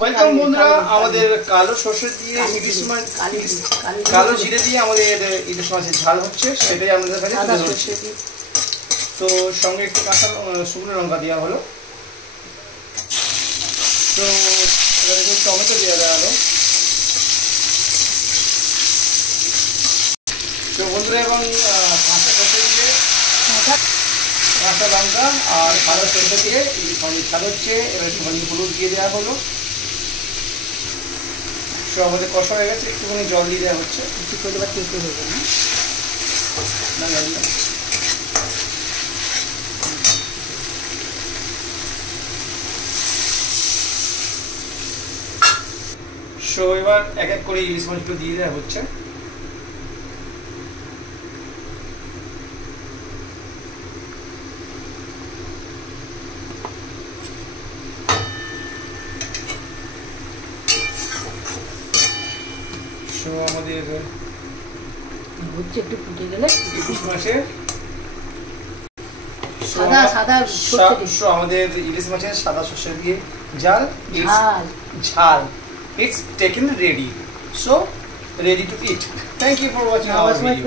Welcome বন্ধুরা, আমাদের কালো সর্ষে দিয়ে ইলিশ মাছ, কালো জিরে দিয়ে আমাদের ইলিশ মাছের ঝাল হচ্ছে, সেটাই আমাদের কাছে তুলে ধরছি। তো সঙ্গে একটু কাঁচা শুকনো লঙ্কা দেওয়া হলো, তো এবার একটু টমেটো দেওয়া হলো। তো বন্ধুরা, এবং কাঁচা সর্ষে দিয়ে কাঁচা লঙ্কা আর কালো সর্ষে দিয়ে ইলিশ মাছের ঝাল হচ্ছে। এবার একটুখানি হলুদ দিয়ে দেওয়া হলো। তো আমাদের কষা হয়ে গেছে, একটুখানি জল দিয়ে দেওয়া হচ্ছে। একটু করলে বা তেতো হয়ে যাবে না জানি না। সো এবার এক এক করে ইলিশ মাছগুলো দিয়ে দেওয়া হচ্ছে। আমাদের হচ্ছে একটু ফুটে গেলে ইলিশ মাছের আমাদের ইলিশ মাছের সাদা সর্ষে দিয়ে ঝাল it's taken ready, so ready to eat. Thank you for watching our video.